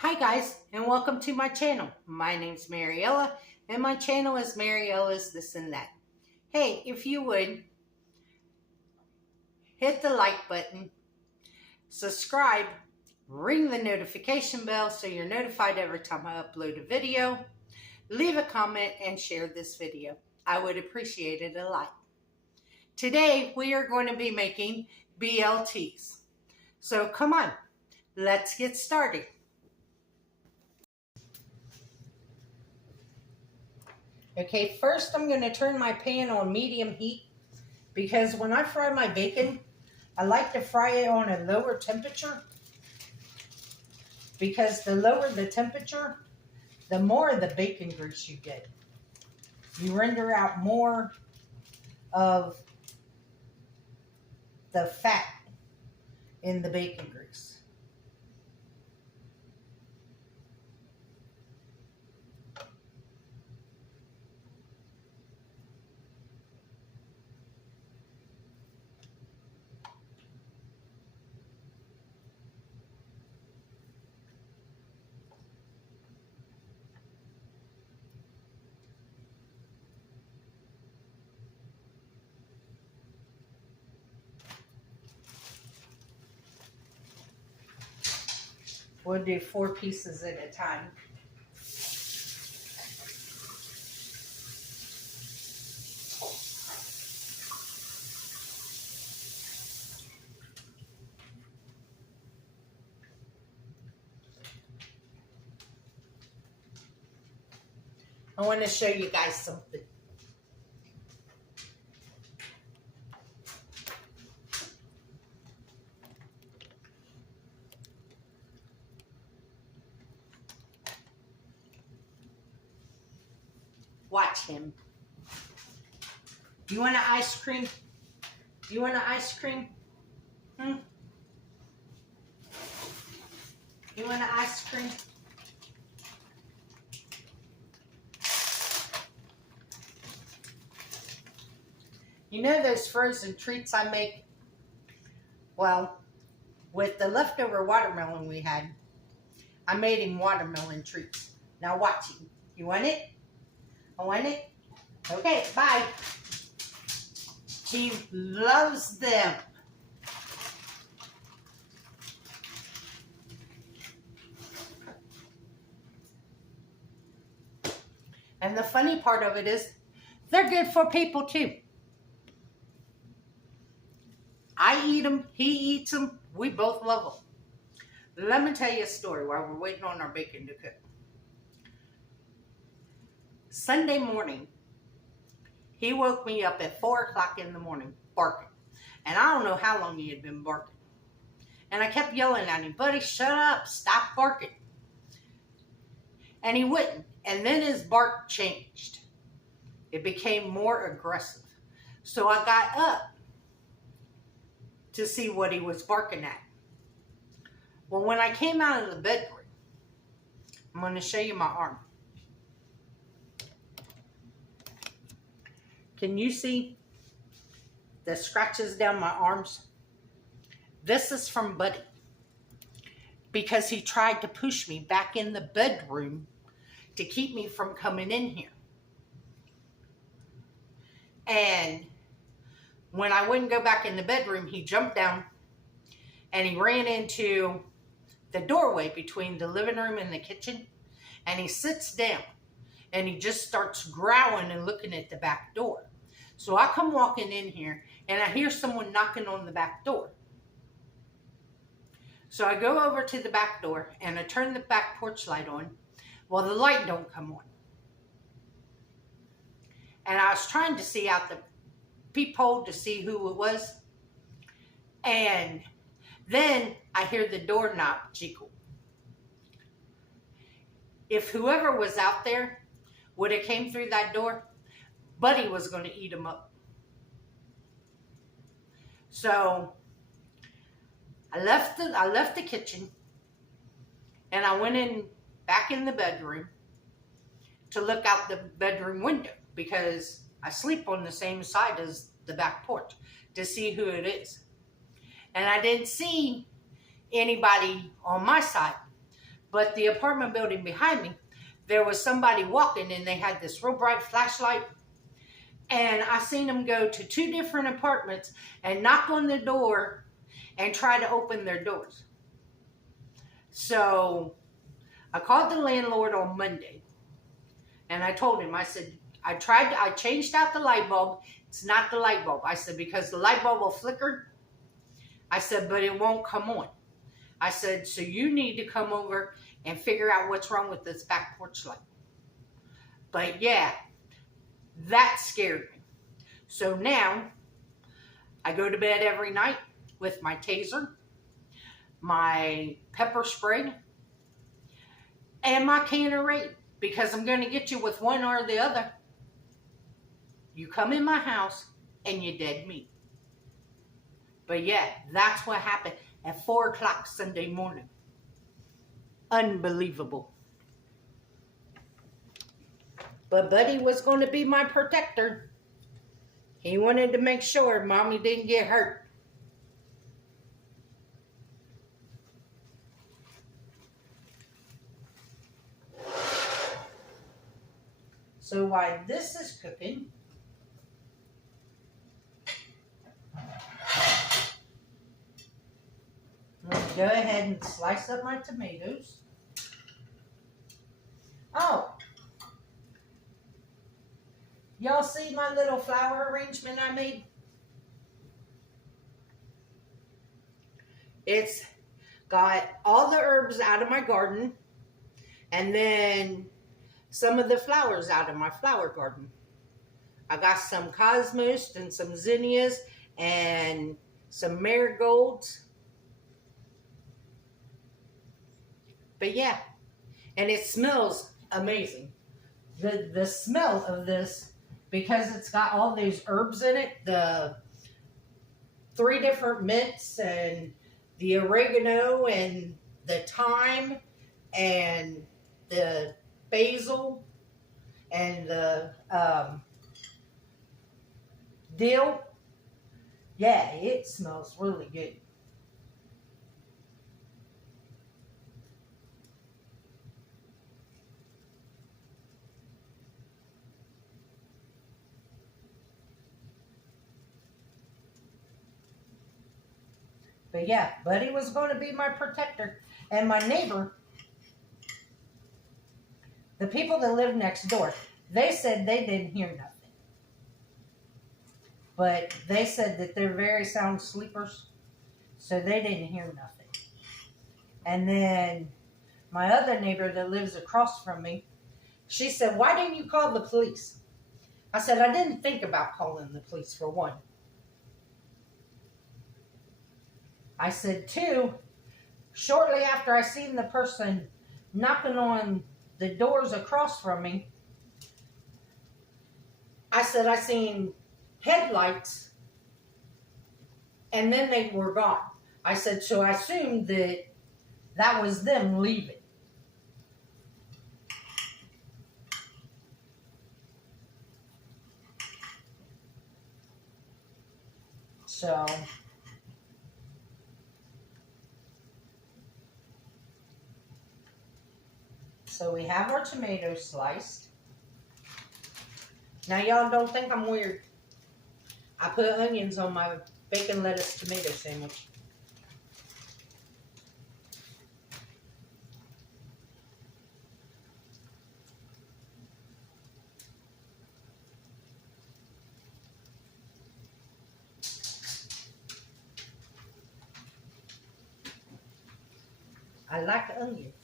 Hi guys, and welcome to my channel. My name's Mariella, and my channel is Mariella's This and That. Hey, if you would, hit the like button, subscribe, ring the notification bell so you're notified every time I upload a video, leave a comment, and share this video. I would appreciate it a lot. Today, we are going to be making B.L.Ts. So come on, let's get started. Okay, first I'm going to turn my pan on medium heat because when I fry my bacon, I like to fry it on a lower temperature because the lower the temperature, the more of the bacon grease you get. You render out more of the fat in the bacon grease. We'll do 4 pieces at a time. I want to show you guys something. Watch him. You want an ice cream? You want an ice cream? You want an ice cream? You know those frozen treats I make? Well, with the leftover watermelon we had, I made him watermelon treats. Now watch him. You want it? I want it? Okay, bye. He loves them. And the funny part of it is, they're good for people too. I eat them, he eats them, we both love them. Let me tell you a story while we're waiting on our bacon to cook. Sunday morning, he woke me up at 4 o'clock in the morning barking. And I don't know how long he had been barking. And I kept yelling at him, buddy, shut up, stop barking. And he wouldn't. And then his bark changed. It became more aggressive. So I got up to see what he was barking at. Well, when I came out of the bedroom, I'm going to show you my arm. Can you see the scratches down my arms? This is from Buddy because he tried to push me back in the bedroom to keep me from coming in here. And when I wouldn't go back in the bedroom, he jumped down and he ran into the doorway between the living room and the kitchen, and he sits down and he just starts growling and looking at the back door. So I come walking in here and I hear someone knocking on the back door. So I go over to the back door and I turn the back porch light on. Well, the light don't come on. And I was trying to see out the peephole to see who it was. And then I hear the doorknob jiggle. If whoever was out there would have came through that door, Buddy was going to eat him up. So I left the kitchen and I went in back in the bedroom to look out the bedroom window because I sleep on the same side as the back porch to see who it is. And I didn't see anybody on my side. But the apartment building behind me, there was somebody walking and they had this real bright flashlight. And I seen them go to 2 different apartments and knock on the door and try to open their doors. So I called the landlord on Monday and I told him, I said, I changed out the light bulb. It's not the light bulb. I said, because the light bulb will flicker. I said, but it won't come on. I said, so you need to come over and figure out what's wrong with this back porch light. But yeah, that scared me. So now I go to bed every night with my taser, my pepper spray, and my can of raid, because I'm going to get you with one or the other. You come in my house and you're dead meat. But yeah, that's what happened at 4 o'clock Sunday morning. Unbelievable. But Buddy was going to be my protector. He wanted to make sure Mommy didn't get hurt. So while this is cooking, let me go ahead and slice up my tomatoes. Oh, y'all see my little flower arrangement I made? It's got all the herbs out of my garden and then some of the flowers out of my flower garden. I got some cosmos and some zinnias and some marigolds. But yeah, and it smells amazing. The smell of this, because it's got all these herbs in it, the 3 different mints and the oregano and the thyme and the basil and the dill. Yeah, it smells really good. But yeah, Buddy was going to be my protector. And my neighbor, the people that live next door, they said they didn't hear nothing. But they said that they're very sound sleepers, so they didn't hear nothing. And then my other neighbor that lives across from me, she said, why didn't you call the police? I said, I didn't think about calling the police, for one. I said, 2, shortly after I seen the person knocking on the doors across from me, I said, I seen headlights and then they were gone. I said, so I assumed that was them leaving. So we have our tomatoes sliced. Now y'all don't think I'm weird. I put onions on my bacon, lettuce, tomato sandwich. I like onions.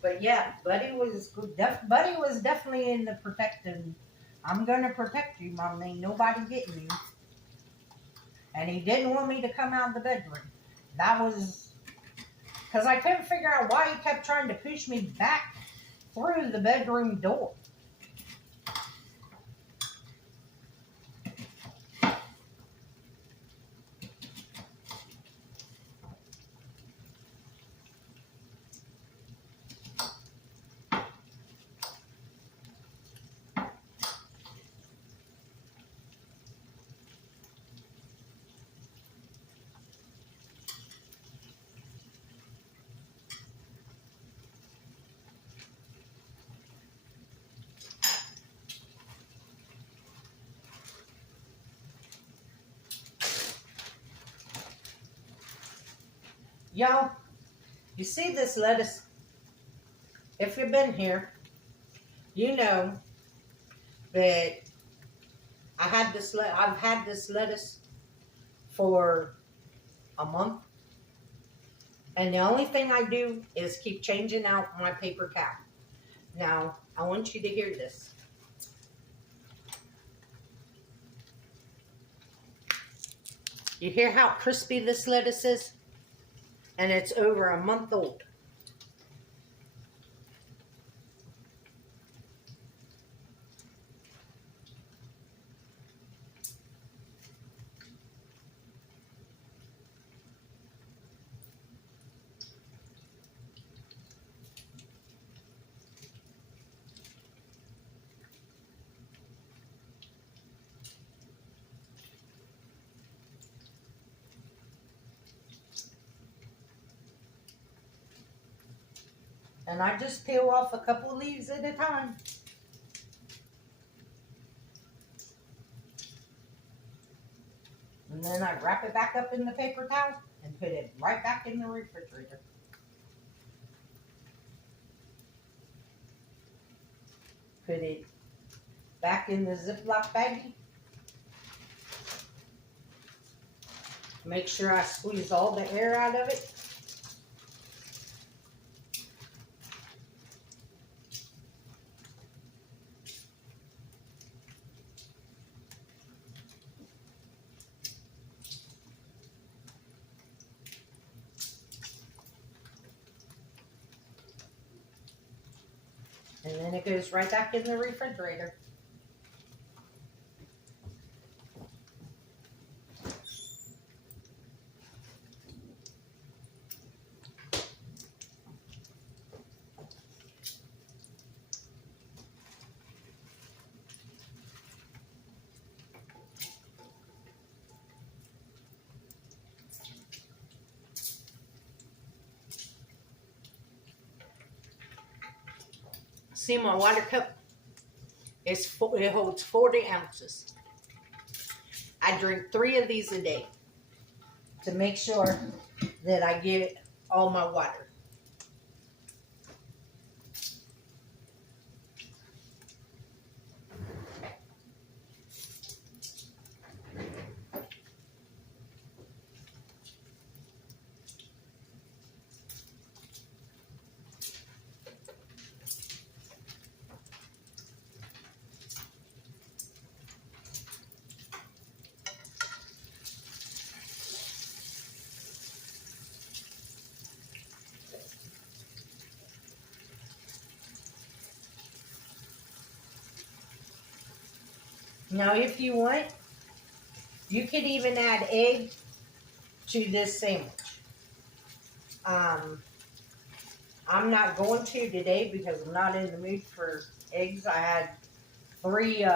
But yeah, Buddy was definitely in the protecting. I'm gonna protect you, Mom. Ain't nobody getting you. And he didn't want me to come out of the bedroom. That was because I couldn't figure out why he kept trying to push me back through the bedroom door. Y'all, you see this lettuce? If you've been here, you know that I've had this lettuce for a month, and the only thing I do is keep changing out my paper towel. Now, I want you to hear this. You hear how crispy this lettuce is? And it's over a month old. And I just peel off a couple leaves at a time. And then I wrap it back up in the paper towel and put it right back in the refrigerator. Put it back in the Ziploc baggie. Make sure I squeeze all the air out of it. And then it goes right back in the refrigerator. See, my water cup, it holds 40 ounces. I drink 3 of these a day to make sure that I get all my water. Now, if you want, you could even add egg to this sandwich. I'm not going to today because I'm not in the mood for eggs. I had 3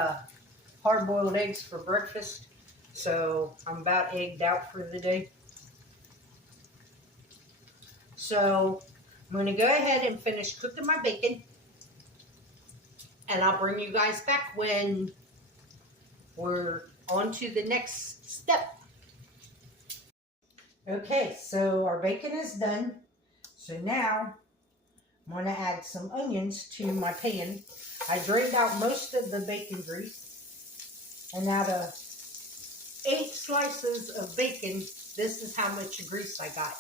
hard-boiled eggs for breakfast, so I'm about egged out for the day. So I'm going to go ahead and finish cooking my bacon, and I'll bring you guys back when we're on to the next step. Okay, so our bacon is done. So now I'm going to add some onions to my pan. I drained out most of the bacon grease, and out of 8 slices of bacon, this is how much grease I got.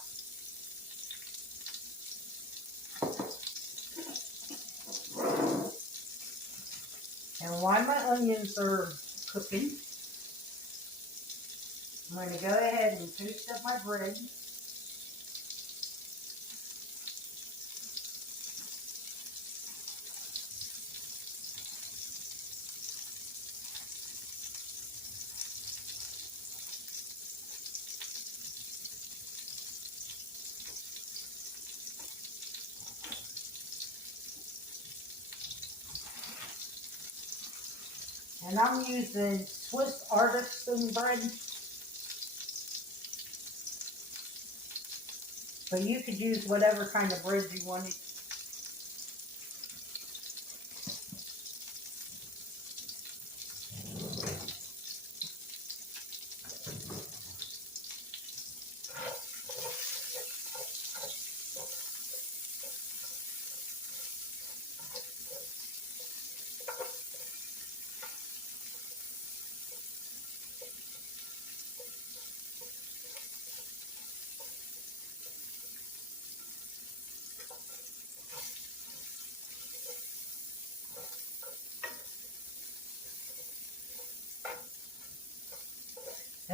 And while my onions are cooking, I'm going to go ahead and toast up my bread. And I'm using Swiss artisan bread. But you could use whatever kind of bread you wanted.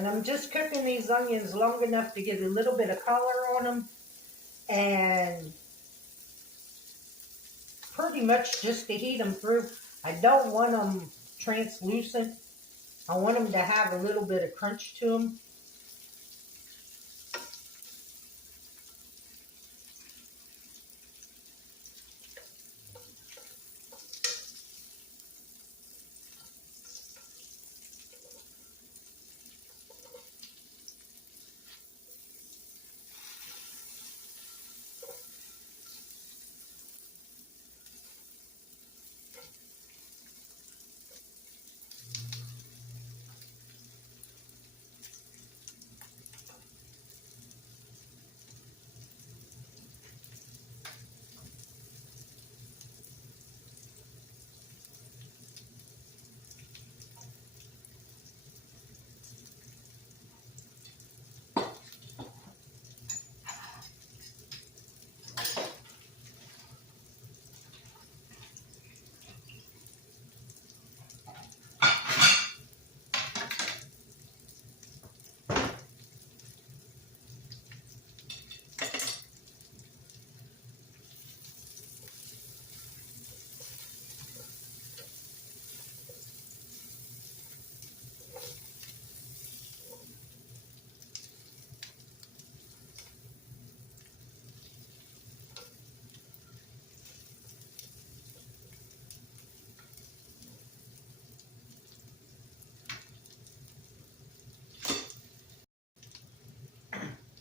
And I'm just cooking these onions long enough to get a little bit of color on them. And pretty much just to heat them through. I don't want them translucent. I want them to have a little bit of crunch to them.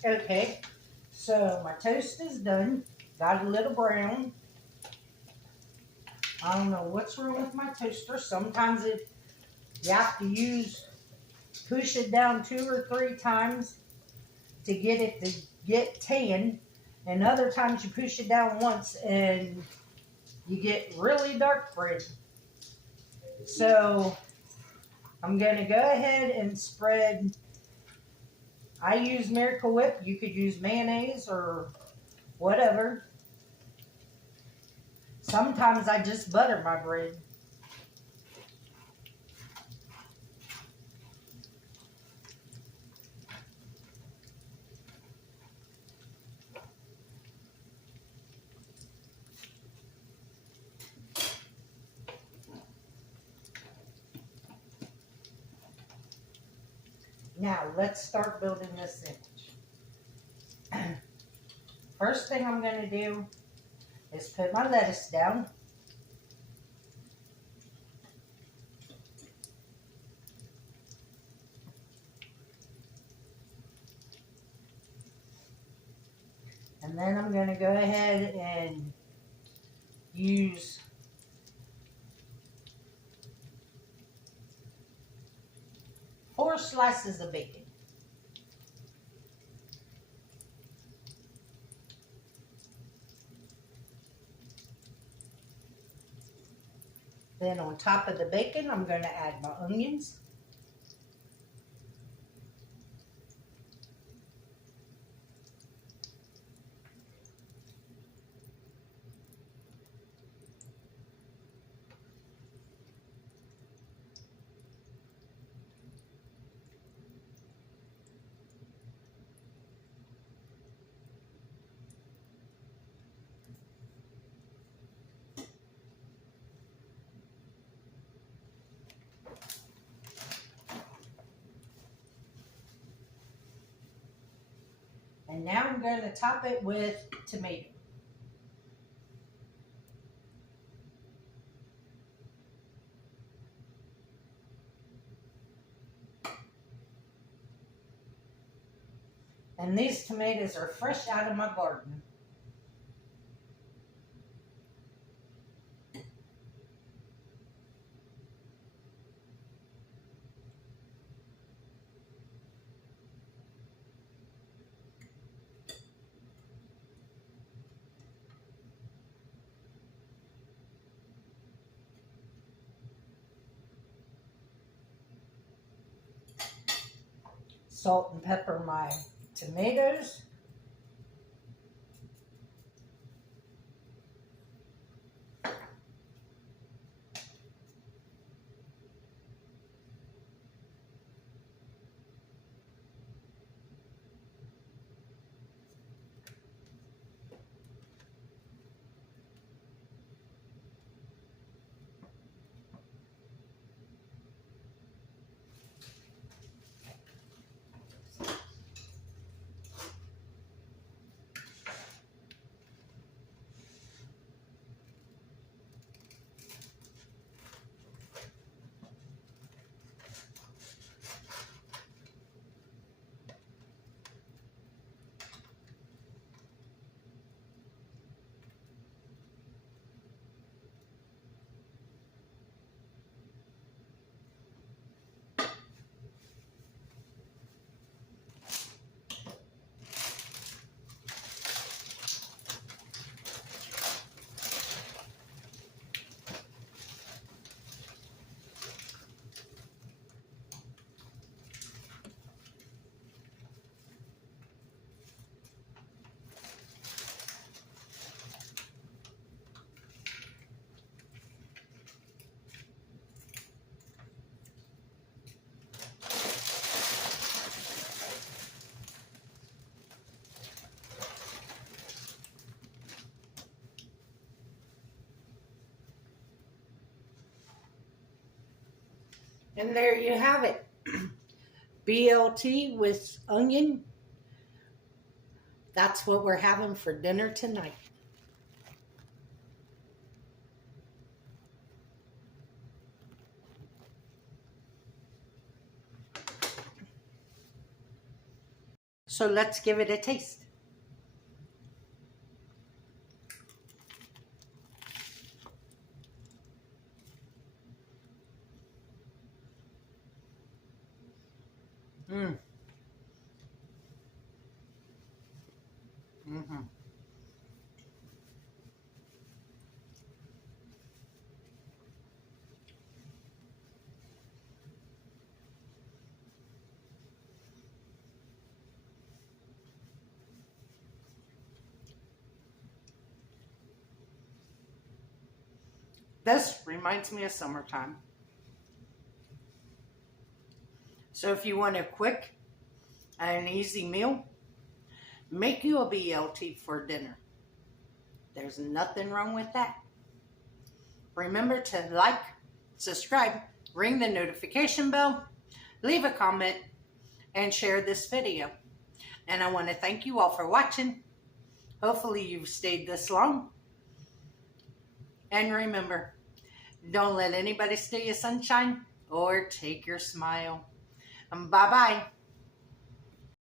Okay, so my toast is done. Got a little brown. I don't know what's wrong with my toaster. Sometimes you have to push it down 2 or 3 times to get it to get tan. And other times you push it down once and you get really dark bread. So I'm going to go ahead and spread. I use Miracle Whip. You could use mayonnaise or whatever. Sometimes I just butter my bread. Now let's start building this sandwich. First thing I'm going to do is put my lettuce down. And then I'm going to go ahead and use four slices of bacon. Then on top of the bacon, I'm going to add my onions. And now I'm going to top it with tomato. And these tomatoes are fresh out of my garden. Salt and pepper my tomatoes. And there you have it. B.L.T with onion. That's what we're having for dinner tonight. So let's give it a taste. Mm. Mm-hmm. This reminds me of summertime. So if you want a quick and easy meal, make you a B.L.T for dinner. There's nothing wrong with that. Remember to like, subscribe, ring the notification bell, leave a comment, and share this video. And I want to thank you all for watching. Hopefully you've stayed this long. And remember, don't let anybody steal your sunshine or take your smile. Bye-bye.